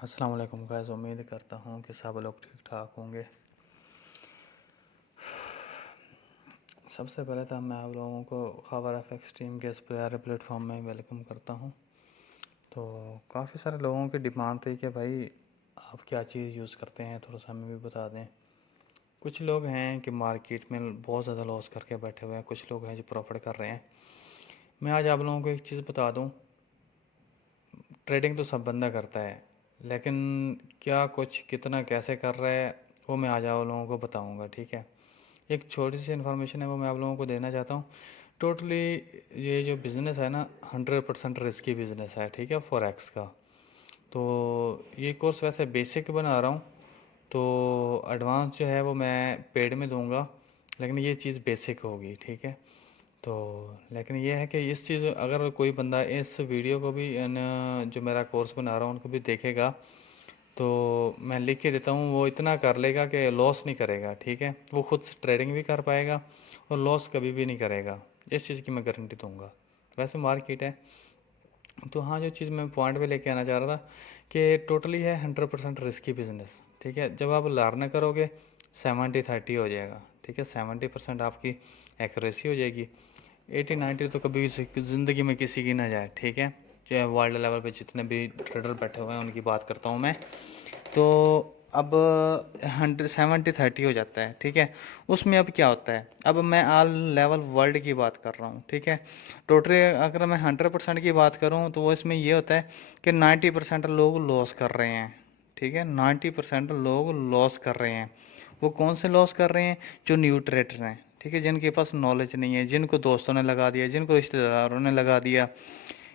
अस्सलाम वालेकुम गाइस। उम्मीद करता हूँ कि सब लोग ठीक ठाक होंगे। सबसे पहले तो मैं आप लोगों को खबर एफ एक्सट्रीम के इस प्यारे प्लेटफॉर्म में वेलकम करता हूँ। तो काफ़ी सारे लोगों की डिमांड थी कि भाई आप क्या चीज़ यूज़ करते हैं, थोड़ा सा हमें भी बता दें। कुछ लोग हैं कि मार्केट में बहुत ज़्यादा लॉस करके बैठे हुए हैं, कुछ लोग हैं जो प्रॉफिट कर रहे हैं। मैं आज आप लोगों को एक चीज़ बता दूँ, ट्रेडिंग तो सब बंदा करता है, लेकिन क्या कुछ कितना कैसे कर रहा है वो मैं आज आप लोगों को बताऊंगा। ठीक है, एक छोटी सी इन्फॉर्मेशन है वो मैं आप लोगों को देना चाहता हूँ। टोटली ये जो बिज़नेस है ना, 100% रिस्की बिज़नेस है। ठीक है, फॉरेक्स का। तो ये कोर्स वैसे बेसिक बना रहा हूँ, तो एडवांस जो है वो मैं पेड में दूंगा, लेकिन ये चीज़ बेसिक होगी। ठीक है, तो लेकिन ये है कि इस चीज़ अगर कोई बंदा इस वीडियो को भी जो मेरा कोर्स बना रहा हूँ उनको भी देखेगा, तो मैं लिख के देता हूँ वो इतना कर लेगा कि लॉस नहीं करेगा। ठीक है, वो खुद से ट्रेडिंग भी कर पाएगा और लॉस कभी भी नहीं करेगा, इस चीज़ की मैं गारंटी दूंगा। वैसे मार्केट है। तो हाँ, जो चीज़ मैं पॉइंट पे लेके आना चाह रहा था कि टोटली है 100% रिस्की बिजनेस। ठीक है, जब आप लर्न करोगे 70-30 हो जाएगा। ठीक है, 70% आपकी एक्यूरेसी हो जाएगी, 80-90 तो कभी भी ज़िंदगी में किसी की ना जाए। ठीक है, चाहे वर्ल्ड लेवल पे जितने भी ट्रेडर बैठे हुए हैं उनकी बात करता हूँ मैं। तो अब 170-30 हो जाता है। ठीक है, उसमें अब क्या होता है, अब मैं ऑल लेवल वर्ल्ड की बात कर रहा हूँ। ठीक है, टोटली अगर मैं 100% की बात करूँ तो वो इसमें ये होता है कि 90% लोग लॉस कर रहे हैं। ठीक है, 90% लोग लॉस कर रहे हैं। वो कौन से लॉस कर रहे हैं? जो न्यू ट्रेडर हैं। ठीक है, जिनके पास नॉलेज नहीं है, जिनको दोस्तों ने लगा दिया, जिनको रिश्तेदारों ने लगा दिया,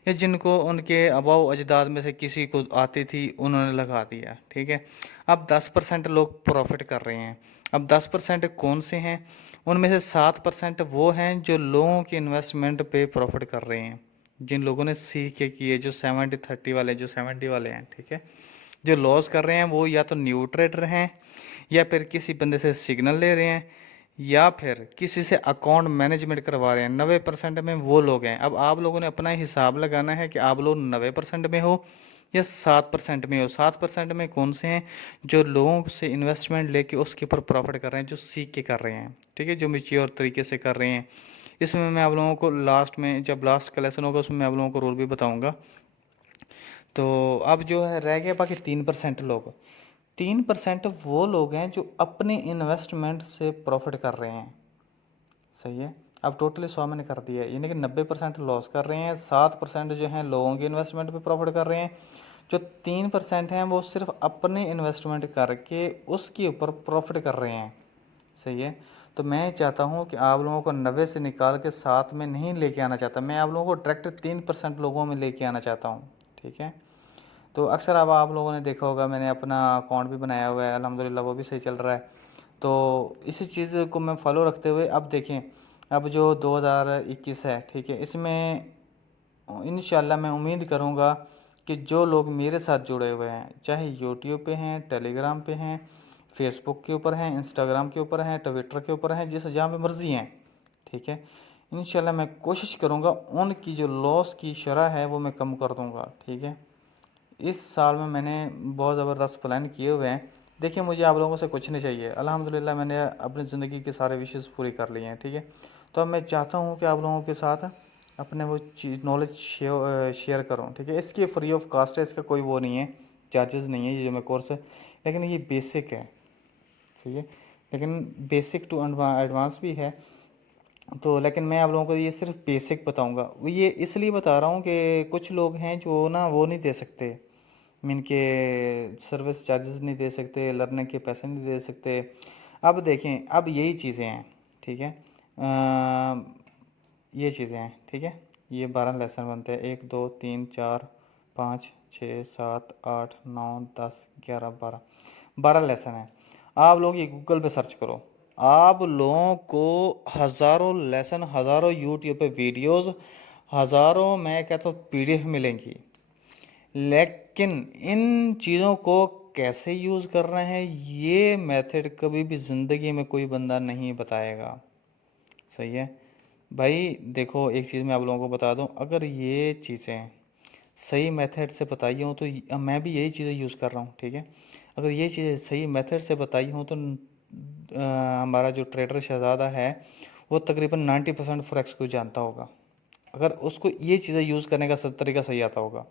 या जिनको उनके आबाओ अजदाद में से किसी को आती थी उन्होंने लगा दिया। ठीक है, अब 10% लोग प्रॉफिट कर रहे हैं। अब 10% कौन से हैं? उनमें से 7% वो हैं जो लोगों की इन्वेस्टमेंट पे प्रॉफिट कर रहे हैं, जिन लोगों ने सीख के किए, जो 70-30 वाले, जो 70 वाले हैं। ठीक है, जो लॉस कर रहे हैं वो या तो न्यू ट्रेडर हैं, या फिर किसी बंदे से सिग्नल ले रहे हैं, या फिर किसी से अकाउंट मैनेजमेंट करवा रहे हैं। 90% में वो लोग हैं। अब आप लोगों ने अपना हिसाब लगाना है कि आप लोग 90% में हो या 7% में हो। 7% में कौन से हैं? जो लोगों से इन्वेस्टमेंट लेके उसके ऊपर प्रॉफिट कर रहे हैं, जो सीख के कर रहे हैं। ठीक है, जो मेच्योर तरीके से कर रहे हैं। इसमें मैं आप लोगों को लास्ट में, जब लास्ट का लेसन होगा उसमें मैं आप लोगों को रूल भी बताऊंगा। तो अब जो है रह गया बाकी 3% लोग। 3% वो लोग हैं जो अपने इन्वेस्टमेंट से प्रॉफिट कर रहे हैं। सही है, अब टोटली 100 मैंने कर दिया है, यानी कि 90% लॉस कर रहे हैं। 7% जो हैं लोगों के इन्वेस्टमेंट पे प्रॉफिट कर रहे हैं। जो 3% हैं वो सिर्फ अपने इन्वेस्टमेंट करके उसके ऊपर प्रॉफिट कर रहे हैं। सही है, तो मैं चाहता हूँ कि आप लोगों को 90 से निकाल के 7 में नहीं लेके आना चाहता, मैं आप लोगों को डायरेक्ट 3% लोगों में लेके आना चाहता हूँ। ठीक है, तो अक्सर अब आप लोगों ने देखा होगा, मैंने अपना अकाउंट भी बनाया हुआ है, अल्हम्दुलिल्लाह वो भी सही चल रहा है। तो इसी चीज़ को मैं फॉलो रखते हुए अब देखें, अब जो 2021 है, ठीक है, इसमें इंशाल्लाह मैं उम्मीद करूँगा कि जो लोग मेरे साथ जुड़े हुए हैं, चाहे यूट्यूब पे हैं, टेलीग्राम पे हैं, फेसबुक के ऊपर हैं, इंस्टाग्राम के ऊपर हैं, ट्विटर के ऊपर हैं, जिस जहाँ पे मर्ज़ी हैं। ठीक है, इंशाल्लाह मैं कोशिश करूँगा उनकी जो लॉस की शरह है वो मैं कम कर दूँगा। ठीक है, इस साल में मैंने बहुत ज़बरदस्त प्लान किए हुए हैं। देखिए, मुझे आप लोगों से कुछ नहीं चाहिए, अल्हम्दुलिल्लाह मैंने अपनी ज़िंदगी के सारे विशेज़ पूरी कर लिए हैं। ठीक है, तो अब मैं चाहता हूँ कि आप लोगों के साथ अपने वो चीज़ नॉलेज शेयर करूँ। ठीक है, इसकी फ्री ऑफ कास्ट है, इसका कोई वो नहीं है, चार्जेस नहीं है ये जो मैं कोर्स है, लेकिन ये बेसिक है। सही है, लेकिन बेसिक टू एडवांस भी है। तो लेकिन मैं आप लोगों को ये सिर्फ बेसिक बताऊंगा। वो ये इसलिए बता रहा हूँ कि कुछ लोग हैं जो ना वो नहीं दे सकते, मीन के सर्विस चार्जेस नहीं दे सकते, लर्निंग के पैसे नहीं दे सकते। अब देखें, अब यही चीज़ें हैं। ठीक है, ये चीज़ें हैं। ठीक है, ये 12 लेसन बनते हैं, 1 2 3 4 5 6 7 8 9 10 11 12 12 लेसन हैं। आप लोग ये गूगल पे सर्च करो, आप लोगों को हज़ारों लेसन, हज़ारों यूट्यूब पे वीडियोस, हज़ारों मैं कहता हूँ पीडीएफ मिलेंगी, लेकिन इन चीज़ों को कैसे यूज़ करना है ये मेथड कभी भी ज़िंदगी में कोई बंदा नहीं बताएगा। सही है भाई, देखो एक चीज़ मैं आप लोगों को बता दूं, अगर ये चीज़ें सही मेथड से बताई हों तो मैं भी यही चीज़ें यूज़ कर रहा हूँ, ठीक है। अगर ये चीज़ें सही मेथड से बताई हों तो हमारा जो ट्रेडर शहज़ादा है वो तकरीबन 90% फॉरेक्स को जानता होगा, अगर उसको ये चीज़ें यूज़ करने का तरीका सही आता होगा।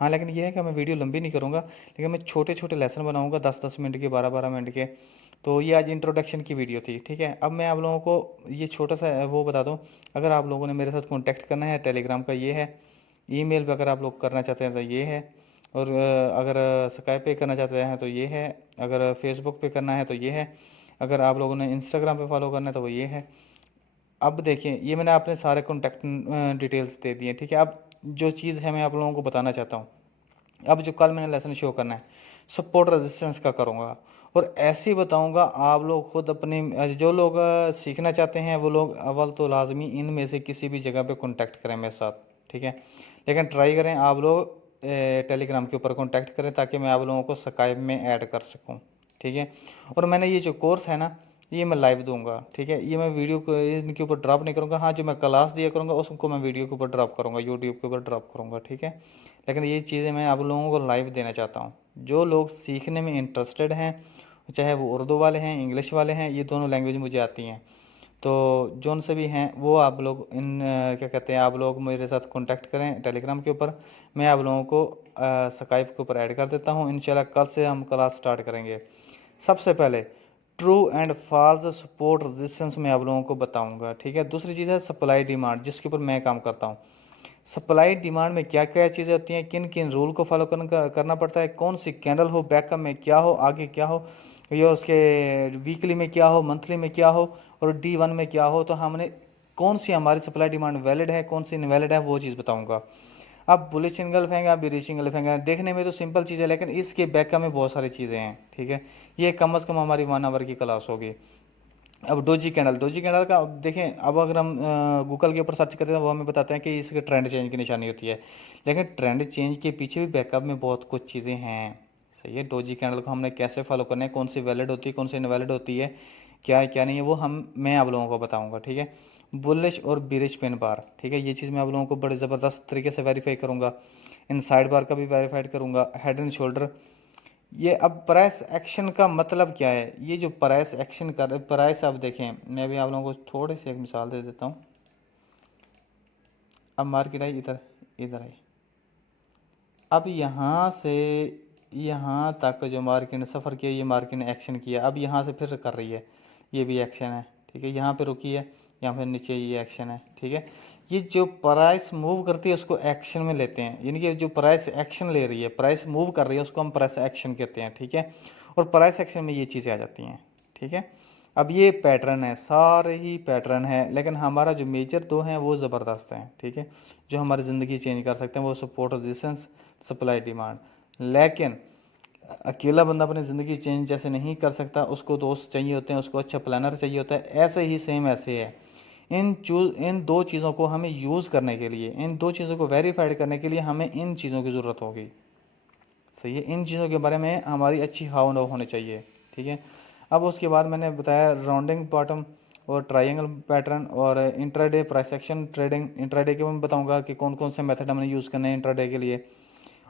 हाँ, लेकिन ये है कि मैं वीडियो लंबी नहीं करूँगा, लेकिन मैं छोटे छोटे लेसन बनाऊँगा 10-10 मिनट के, 12-12 मिनट के। तो ये आज इंट्रोडक्शन की वीडियो थी, ठीक है। अब मैं आप लोगों को ये छोटा सा वो बता दूँ, अगर आप लोगों ने मेरे साथ कॉन्टैक्ट करना है, टेलीग्राम का ये है, ईमेल पे अगर आप लोग करना चाहते हैं तो ये है, और अगर स्काइप पे करना चाहते हैं तो ये है, अगर फेसबुक पे करना है तो ये है, अगर आप लोगों ने इंस्टाग्राम पे फॉलो करना है तो वो ये है। अब देखिए, ये मैंने आपने सारे कॉन्टैक्ट डिटेल्स दे दिए, ठीक है। अब जो चीज़ है मैं आप लोगों को बताना चाहता हूँ, अब जो कल मैंने लेसन शो करना है सपोर्ट रेजिस्टेंस का करूँगा, और ऐसे ही बताऊँगा। आप लोग खुद अपनी जो लोग सीखना चाहते हैं वो लोग अव्वल तो लाजमी इनमें से किसी भी जगह पे कांटेक्ट करें मेरे साथ, ठीक है। लेकिन ट्राई करें आप लोग टेलीग्राम के ऊपर कांटेक्ट करें, ताकि मैं आप लोगों को स्काइप में ऐड कर सकूँ, ठीक है। और मैंने ये जो कोर्स है ना, ये मैं लाइव दूंगा, ठीक है। ये मैं वीडियो को इनके ऊपर ड्रॉप नहीं करूँगा। हाँ, जो मैं क्लास दिया करूँगा उसको मैं वीडियो के ऊपर ड्रॉप करूँगा, यूट्यूब के ऊपर ड्रॉप करूँगा, ठीक है। लेकिन ये चीज़ें मैं आप लोगों को लाइव देना चाहता हूँ। जो लोग सीखने में इंटरेस्टेड हैं, चाहे वो उर्दू वाले हैं, इंग्लिश वाले हैं, ये दोनों लैंग्वेज मुझे आती हैं, तो जो उनसे भी हैं वो आप लोग क्या कहते हैं, आप लोग मेरे साथ कांटेक्ट करें टेलीग्राम के ऊपर। मैं आप लोगों को स्काइप के ऊपर ऐड कर देता हूँ। इंशाल्लाह कल से हम क्लास स्टार्ट करेंगे। सबसे पहले true and false support resistance में आप लोगों को बताऊंगा, ठीक है। दूसरी चीज़ है सप्लाई डिमांड, जिसके ऊपर मैं काम करता हूँ। सप्लाई डिमांड में क्या क्या चीज़ें होती हैं, किन किन रूल को फॉलो करना पड़ता है, कौन सी कैंडल हो, बैकअप में क्या हो, आगे क्या हो, या उसके वीकली में क्या हो, मंथली में क्या हो, और D1 में क्या हो, तो हमने कौन सी हमारी सप्लाई डिमांड वैलिड है, कौन सी इनवैलिड है, वो चीज़ बताऊंगा। अब बुलिश इंगल्फ है या बेरिश इंगल्फ है, देखने में तो सिंपल चीज़ है, लेकिन इसके बैकअप में बहुत सारी चीज़ें हैं, ठीक है। ये कम से कम हमारी 1 आवर की क्लास होगी। अब डोजी कैंडल का अब देखें, अब अगर हम गूगल के ऊपर सर्च करते हैं वो हमें बताते हैं कि इसके ट्रेंड चेंज की निशानी होती है, लेकिन ट्रेंड चेंज के पीछे भी बैकअप में बहुत कुछ चीज़ें हैं, सही है। डोजी कैंडल को हमने कैसे फॉलो करना है, कौन सी वैलिड होती है, कौन सी इनवैलिड होती है, क्या है क्या नहीं है, वो मैं आप लोगों को बताऊंगा, ठीक है। बुलिश और बिरिश पेन बार, ठीक है, ये चीज़ मैं आप लोगों को बड़े ज़बरदस्त तरीके से वेरीफाई करूँगा। इन साइड बार का भी वेरीफाइड करूँगा, हेड एंड शोल्डर। ये अब प्राइस एक्शन का मतलब क्या है, ये जो प्राइस एक्शन कर प्राइस, अब देखें मैं भी आप लोगों को थोड़ी सी एक मिसाल दे देता हूँ। अब मार्केट आई इधर, इधर आई, अब यहाँ से यहाँ तक जो मार्केट ने सफ़र किया, ये मार्केट ने एक्शन किया, अब यहाँ से फिर कर रही है, ये भी एक्शन है, ठीक है। यहाँ पे रुकी है, यहाँ पे नीचे ये एक्शन है, ठीक है। ये जो प्राइस मूव करती है उसको एक्शन में लेते हैं, यानी कि जो प्राइस एक्शन ले रही है, प्राइस मूव कर रही है, उसको हम प्राइस एक्शन कहते हैं, ठीक है। और प्राइस एक्शन में ये चीज़ें आ जाती हैं, ठीक है। अब ये पैटर्न है, सारे ही पैटर्न है, लेकिन हमारा जो मेजर दो हैं वो ज़बरदस्त हैं, ठीक है, जो हमारी ज़िंदगी चेंज कर सकते हैं, वो सपोर्ट रेजिस्टेंस, सप्लाई डिमांड। लेकिन अकेला बंदा अपनी ज़िंदगी चेंज जैसे नहीं कर सकता, उसको दोस्त चाहिए होते हैं, उसको अच्छा प्लानर चाहिए होता है, ऐसे ही सेम ऐसे है। इन दो चीज़ों को हमें यूज़ करने के लिए, इन दो चीज़ों को वेरीफाइड करने के लिए हमें इन चीज़ों की ज़रूरत होगी, सही है। इन चीज़ों के बारे में हमारी अच्छी हाव नो होनी चाहिए, ठीक है। अब उसके बाद मैंने बताया राउंडिंग बॉटम और ट्रायंगल पैटर्न और intraday price action trading. Intraday के मैं बताऊंगा कि कौन कौन से मेथड हमने यूज़ करने हैं इंट्राडे के लिए,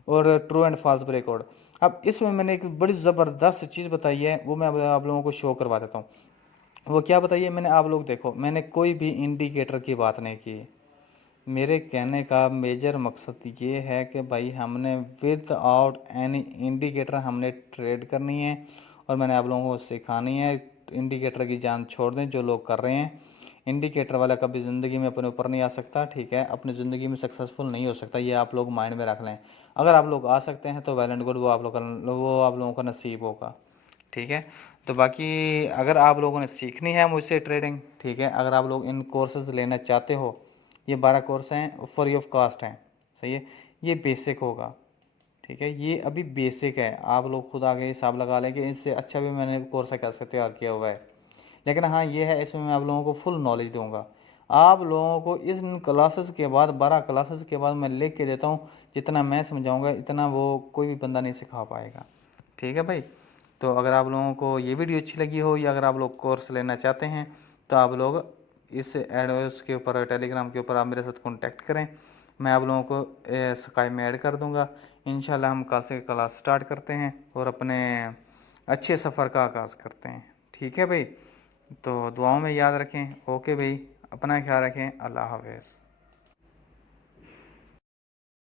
और ट्रू एंड फॉल्स ब्रेकआउट। अब इसमें मैंने एक बड़ी ज़बरदस्त चीज़ बताई है, वो मैं अब आप लोगों को शो करवा देता हूँ। वो क्या बताइए, मैंने आप लोग देखो, मैंने कोई भी इंडिकेटर की बात नहीं की। मेरे कहने का मेजर मकसद ये है कि भाई हमने विद आउट एनी इंडिकेटर हमने ट्रेड करनी है, और मैंने आप लोगों को सिखानी है। इंडिकेटर की जान छोड़ दें जो लोग कर रहे हैं, इंडिकेटर वाला कभी ज़िंदगी में अपने ऊपर नहीं आ सकता, ठीक है, अपनी ज़िंदगी में सक्सेसफुल नहीं हो सकता, ये आप लोग माइंड में रख लें। अगर आप लोग आ सकते हैं तो वेल एंड गुड, वो आप लोगों का नसीब होगा, ठीक है। तो बाकी अगर आप लोगों ने सीखनी है मुझसे ट्रेडिंग, ठीक है, अगर आप लोग इन कोर्सेज लेना चाहते हो, ये 12 कोर्स हैं, फ्री ऑफ कास्ट हैं, सही है। ये बेसिक होगा, ठीक है, ये अभी बेसिक है, आप लोग खुद आगे हिसाब लगा लें कि इससे अच्छा भी मैंने कोर्स कैसे तैयार किया हुआ है। लेकिन हाँ ये है, इसमें मैं आप लोगों को फुल नॉलेज दूंगा। आप लोगों को इन क्लासेस के बाद, 12 क्लासेस के बाद मैं लिख के देता हूँ, जितना मैं समझाऊंगा इतना वो कोई भी बंदा नहीं सिखा पाएगा, ठीक है भाई। तो अगर आप लोगों को ये वीडियो अच्छी लगी हो, या अगर आप लोग कोर्स लेना चाहते हैं, तो आप लोग इस एडवाइस के ऊपर टेलीग्राम के ऊपर आप मेरे साथ कांटेक्ट करें। मैं आप लोगों को स्काई में ऐड कर दूंगा। इंशाल्लाह हम कल से क्लास स्टार्ट करते हैं और अपने अच्छे सफ़र का आगाज़ करते हैं। ठीक है भाई, तो दुआओं में याद रखें। ओके भाई, अपना ख्याल रखें। अल्लाह हाफ़िज़।